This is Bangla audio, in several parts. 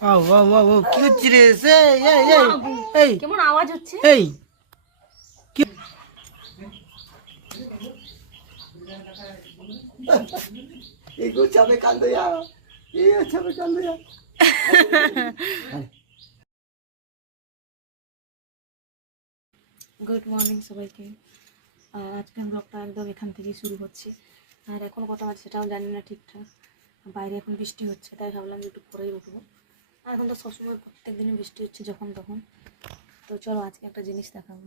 আও আও আও কি হচ্ছে রে? সে এই এই এই কেমন আওয়াজ হচ্ছে? এই। কি? এগো চাবে কান্দয়া এ চাবে কান্দয়া গুড মর্নিং সবাইকে। আর আজকের ব্লগটা একদম এখান থেকেই শুরু হচ্ছে। আর এখন কটা বাজে সেটাও জানি না ঠিকঠাক। বাইরে এখন বৃষ্টি হচ্ছে তাই ভাবলাম যে একটু পরেই উঠবো। আর এখন তো সবসময় প্রত্যেক দিনই বৃষ্টি হচ্ছে যখন তখন। তো চলো আজকে একটা জিনিস দেখাবো।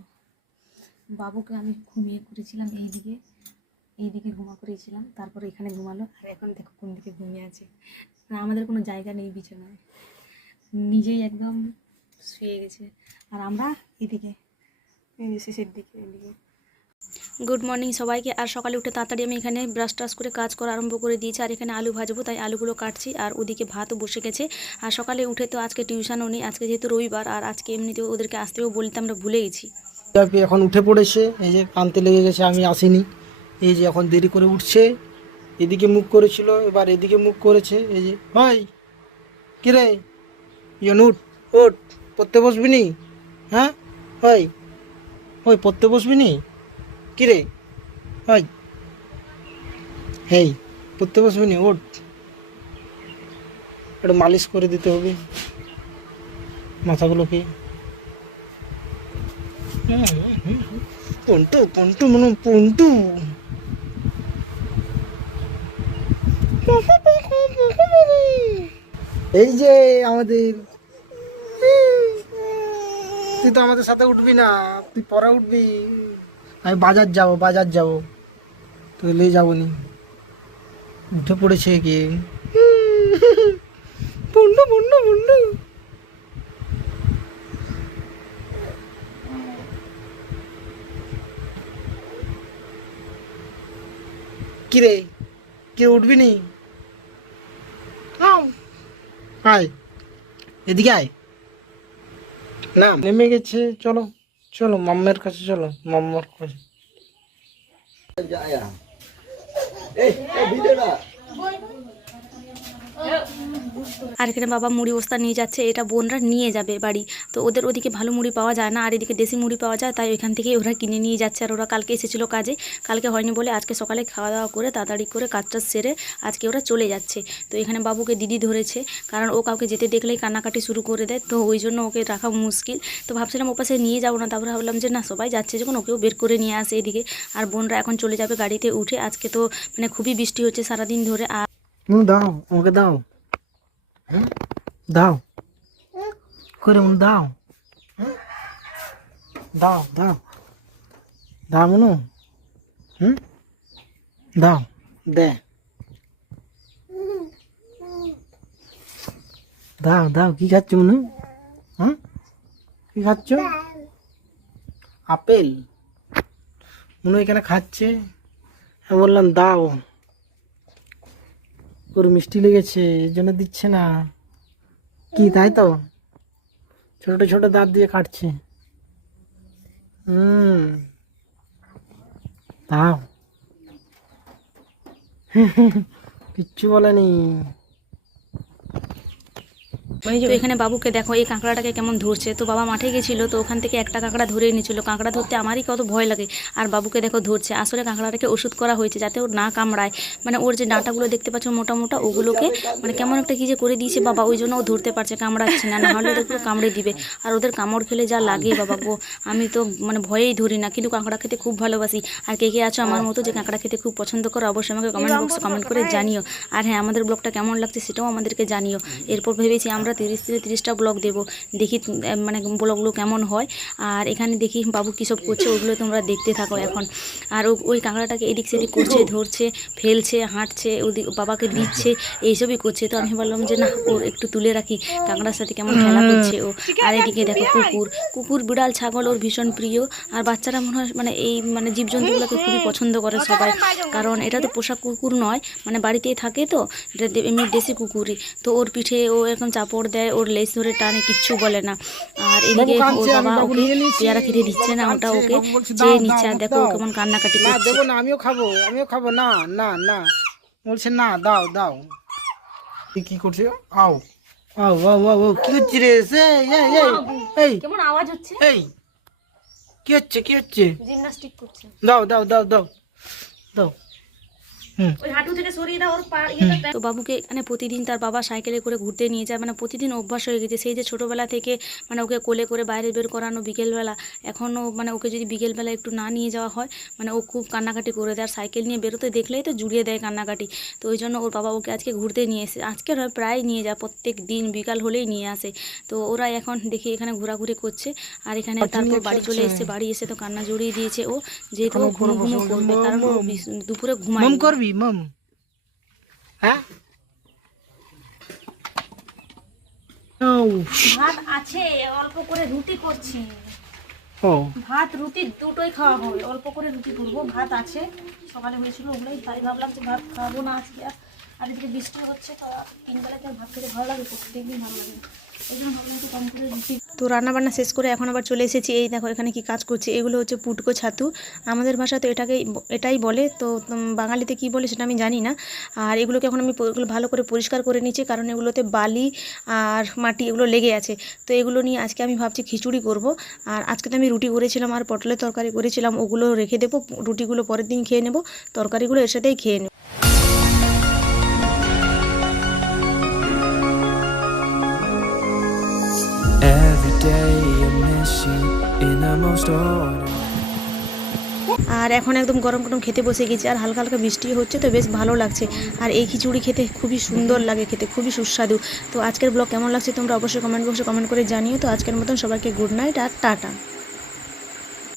বাবুকে আমি ঘুমিয়ে করেছিলাম এই দিকে এই দিকে ঘুমা করেছিলাম, তারপরে এখানে ঘুমালো। আর এখন দেখো কোন দিকে ঘুমিয়ে আছে। আর আমাদের কোনো জায়গা নেই বিছানায়। নিজেই একদম শুয়ে গেছে। আর আমরা এদিকে শেষের দিকে, এদিকে। গুড মর্নিং সবাইকে। আর সকালে উঠে তাড়াতাড়ি আমি এখানে ব্রাশ টাশ করে কাজ করা আরম্ভ করে দিয়েছি। আর এখানে আলু ভাজবো, তাই আলুগুলো কাটছি। আর ওদিকে ভাতও বসে গেছে। আর সকালে উঠে তো আজকে টিউশনও নেই, আজকে যেহেতু রবিবার, আর আজকে এমনিতেও ওদেরকে আসতেও বলতে আমরা ভুলে গেছি এখন উঠে পড়েছে, এই যে কানতে লেগে গেছে, আমি আসিনি। এই যে এখন দেরি করে উঠছে, এদিকে মুখ করেছিল, এবার এদিকে মুখ করেছে, এই যে হয় কিরে ইয়ন উঠ উঠ, পড়তে বসবি নি? হ্যাঁ? হয় ওই পড়তে বসবি নি? কিরে? হয়। হেই পড়তে বসবি নি ওঠ একটু মালিশ করে দিতে হবে। মাথাগুলোকে পন্টু পন্টু মনে পন্টু। এই যে আমাদের তুই তো আমাদের সাথে উঠবি না, তুই পরে উঠবি। আমি বাজার যাব বাজার যাব। তো লে যাব নি। উঠে পড়েছে কি? পন্টু পন্টু পন্টু কিরে কে উঠবি নি? আও। আয়। এদিকে আয়। না নেমে গেছে চলো। চলো মাম্মের কাছে চলো মাম্মার কাছে। এই ভিডিওটা। আর এখানে বাবা মুড়ি বস্তা নিয়ে যাচ্ছে, এটা বোনরা নিয়ে যাবে বাড়ি। তো ওদের ওদিকে ভালো মুড়ি পাওয়া যায় না, আর এদিকে দেশি মুড়ি পাওয়া যায়, তাই ওইখান থেকেই ওরা কিনে নিয়ে যাচ্ছে। আর ওরা কালকে এসেছিল কাজে, কালকে হয়নি বলে আজকে সকালে খাওয়া দাওয়া করে তাড়াতাড়ি করে কাজটা সেরে আজকে ওরা চলে যাচ্ছে। তো এখানে বাবুকে দিদি ধরেছে, কারণ ও কাউকে যেতে দেখলেই কান্নাকাটি শুরু করে দেয়, তো ওই জন্য ওকে রাখা মুশকিল। তো ভাবছিলাম ও পাশে নিয়ে যাব না, তারপরে ভাবলাম যে না, সবাই যাচ্ছে যখন, ওকেও বের করে নিয়ে আসে এদিকে। আর বোনরা এখন চলে যাবে গাড়িতে উঠে, আজকে তো মানে খুবই বৃষ্টি হচ্ছে সারাদিন ধরে, আর হুম দাও আমাকে দাও হুম? দাও করে মনু দাও হুম? দাও দাও দাও মনু হুম দাও দে দাও দাও কি খাচ্ছ মনু হ্যাঁ কি খাচ্ছ আপেল মনু এখানে খাচ্ছে বললাম দাও ওর মিষ্টি লেগেছে এর জন্য দিচ্ছে না। কি তাই তো? ছোট ছোট দাঁত দিয়ে কাটছে। হুম। দাও কিচ্ছু বলেনি। তো এখানে বাবুকে দেখো, এই কাঁকড়াটাকে কেমন ধরছে। তো বাবা মাঠে গেছিল, তো ওখান থেকে একটা কাঁকড়া ধরে এনেছিল কাঁকড়া ধরতে আমারই কত ভয় লাগে। আর বাবুকে দেখো ধরছে। আসলে কাঁকড়াটাকে ওষুধ করা হয়েছে যাতে ওর না কামড়ায়। মানে ওর যে ডাঁটাগুলো দেখতে পাচ্ছ মোটা মোটা ওগুলোকে মানে কেমন একটা কি যে করে দিয়েছে বাবা, ওই জন্য ও ধরতে পারছে, কামড়াচ্ছে না। না হলে ওদের কামড়ে দিবে। আর ওদের কামড় খেলে যা লাগে বাবা গো, আমি তো মানে ভয়েই ধরি না। কিন্তু কাঁকড়া খেতে খুব ভালোবাসি। আর কে কে আছো আমার মতো যে কাঁকড়া খেতে খুব পছন্দ করো, অবশ্যই আমাকে কমেন্ট বক্সে কমেন্ট করে জানিও। আর হ্যাঁ আমাদের ব্লগটা কেমন লাগছে সেটাও আমাদেরকে জানিও। এরপর ভেবেছি আমরা তিরিশ থেকে তিরিশটা ব্লগ দেবো। দেখি মানে ব্লগগুলো কেমন হয়। আর এখানে দেখি বাবু কী সব করছে ওগুলো তোমরা দেখতে থাকো এখন। আর ও- ওই কাঁকড়াটাকে এদিক সেদিক করছে ধরছে ফেলছে হাঁটছে ওদিক বাবাকে দিচ্ছে এইসবই করছে। তো আমি বললাম যে না ওর একটু তুলে রাখি। কাঁকড়ার সাথে কেমন খেলা করছে ও। আর এদিকে দেখো কুকুর। কুকুর বিড়াল ছাগল ওর ভীষণ প্রিয়। আর বাচ্চারা মনে হয় মানে এই মানে জীবজন্তুগুলোকে খুবই পছন্দ করে সবাই। কারণ এটা তো পোষা কুকুর নয় মানে বাড়িতেই থাকে তো। এটা এমনি দেশি কুকুরই। তো ওর পিঠে ও এরকম চাপড় দেয় ওর লেজ ধরে টানে কিচ্ছু বলে না। আর এদিকে ওর বাবা ওকে পেয়ারা খেতে দিচ্ছে না ওটা ওকে। চেয়ে নিচ্ছে আর দেখো কেমন কান্নাকাটি করছে। দেবো না আমিও খাব আমিও খাব। না না না। বলছে না দাও দাও। কি করছে? আও ও ও ও ও কি হচ্ছে রে? এই এই এই কেমন আওয়াজ হচ্ছে? এই কি হচ্ছে কি হচ্ছে? জিমনাস্টিক করছে। দাও দাও দাও দাও। দাও ওই হাঁটু থেকে সরিয়ে দাও ওর পা তো বাবুকে এখানে প্রতিদিন তার বাবা সাইকেলে করে ঘুরতে নিয়ে যায় মানে প্রতিদিন অভ্যাস হয়ে গেছে। সেই যে ছোটোবেলা থেকে মানে ওকে কোলে করে বাইরে বের করানো বিকেলবেলা এখনও মানে ওকে যদি বিকেলবেলা একটু না নিয়ে যাওয়া হয় মানে ও খুব কান্নাকাটি করে দেয়। আর সাইকেল নিয়ে বেরোতে দেখলেই তো জুড়িয়ে দেয় কান্নাকাটি। তো ওই জন্য ওর বাবা ওকে আজকে ঘুরতে নিয়ে এসে আজকে নয় প্রায় নিয়ে যায়। প্রত্যেক দিন বিকাল হলেই নিয়ে আসে। তো ওরা এখন দেখি এখানে ঘোরাঘুরি করছে। আর এখানে তারপর বাড়ি চলে? এসেছে বাড়ি এসে তো কান্না জড়িয়ে দিয়েছে ও। যেহেতু ঘুমো ঘুমো করবে কারণ দুপুরে ঘুমায় করবি? মম হ্যাঁ? ও ভাত আছে অল্প করে রুটি করছি। ও। ভাত রুটি দুটোই খাওয়া হবে। অল্প করে রুটি করব ভাত আছে। সকালে হয়েছিল ওগুলোই তাই ভাবলাম যে ভাত খাওয়াবো না আজকে। আর আর এদিকে বৃষ্টি হচ্ছে তো তিন বেলাতে আর ভাত খেতে ভালো লাগে প্রত্যেকদিন ভালো লাগে। তো রান্না বান্না শেষ করে এখন আবার চলে এসেছি। এই দেখো এখানে কি কাজ করছে। এগুলো হচ্ছে পুটকো ছাতু। আমাদের ভাষা তো এটাকে এটাই বলে। তো বাঙালিতে কি বলে সেটা আমি জানি না। আর এগুলোকে এখন আমি এগুলো ভালো করে পরিষ্কার করে নিচ্ছি কারণ এগুলোতে বালি আর মাটি এগুলো লেগে আছে। তো এগুলো নিয়ে আজকে আমি ভাবছি খিচুড়ি করব। আর আজকে তো আমি রুটি করেছিলাম আর পটলের তরকারি করেছিলাম। ওগুলো রেখে দেবো। রুটিগুলো পরের দিন খেয়ে নেব। তরকারিগুলো এর সাথেই খেয়ে নেব। আর এখন একদম গরম গরম খেতে বসে গেছি, আর হালকা হালকা বৃষ্টি হচ্ছে, তো বেশ ভালো লাগছে। আর এই খিচুড়ি খেতে খুবই সুন্দর লাগে, খেতে খুবই সুস্বাদু। তো আজকের ব্লগ কেমন লাগছে তোমরা অবশ্যই কমেন্ট বক্সে কমেন্ট করে জানিও। তো আজকের মতন সবাইকে গুড নাইট আর টাটা।